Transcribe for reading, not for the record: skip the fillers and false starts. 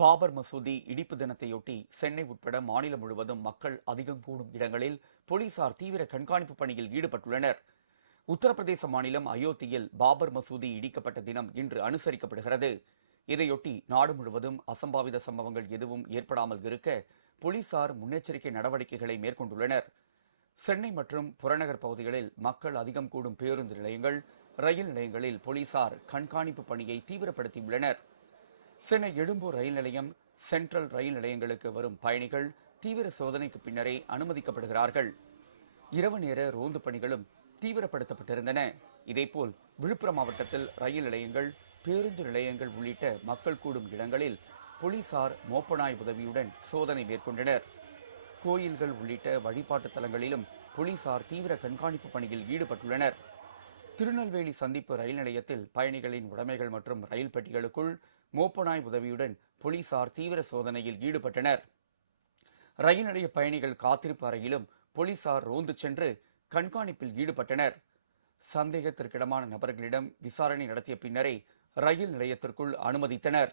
பாபர் மசூதி இடிப்பு தினத்தையொட்டி சென்னை உட்பட மாநிலம் முழுவதும் மக்கள் அதிகம் கூடும் இடங்களில் போலீசார் தீவிர கண்காணிப்பு பணியில் ஈடுபட்டுள்ளனர். உத்தரப்பிரதேச மாநிலம் அயோத்தியில் பாபர் மசூதி இடிக்கப்பட்ட தினம் இன்று அனுசரிக்கப்படுகிறது. இதையொட்டி நாடு முழுவதும் அசம்பாவித சம்பவங்கள் எதுவும் ஏற்படாமல் இருக்க போலீசார் முன்னெச்சரிக்கை நடவடிக்கைகளை மேற்கொண்டுள்ளனர். சென்னை மற்றும் புறநகர் பகுதிகளில் மக்கள் அதிகம் கூடும் பேருந்து நிலையங்கள், ரயில் நிலையங்களில் போலீசார் கண்காணிப்பு பணியை தீவிரப்படுத்தியுள்ளனர். சென்னை எழும்பூர் ரயில் நிலையம், சென்ட்ரல் ரயில் நிலையங்களுக்கு வரும் பயணிகள் தீவிர சோதனைக்கு பின்னரே அனுமதிக்கப்படுகிறார்கள். இரவு நேர ரோந்து பணிகளும் தீவிரப்படுத்தப்பட்டிருந்தன. இதேபோல் விழுப்புரம் மாவட்டத்தில் ரயில் நிலையங்கள், பேருந்து நிலையங்கள் உள்ளிட்ட மக்கள் கூடும் இடங்களில் போலீசார் மோப்பநாய் உதவியுடன் சோதனை மேற்கொண்டனர். கோயில்கள் உள்ளிட்ட வழிபாட்டு தலங்களிலும் போலீசார் தீவிர கண்காணிப்பு பணியில் ஈடுபட்டுள்ளனர். திருநெல்வேலி சந்திப்பு ரயில் நிலையத்தில் பயணிகளின் உடைமைகள் மற்றும் ரயில் பெட்டிகளுக்குள் மோப்பநாய் உதவியுடன் போலீசார் தீவிர சோதனையில் ஈடுபட்டனர். ரயில் நிலைய பயணிகள் காத்திருப்பு அறையிலும் போலீசார் ரோந்து சென்று கண்காணிப்பில் ஈடுபட்டனர். சந்தேகத்திற்கிடமான நபர்களிடம் விசாரணை நடத்திய பின்னரே ரயில் நிலையத்திற்குள் அனுமதித்தனர்.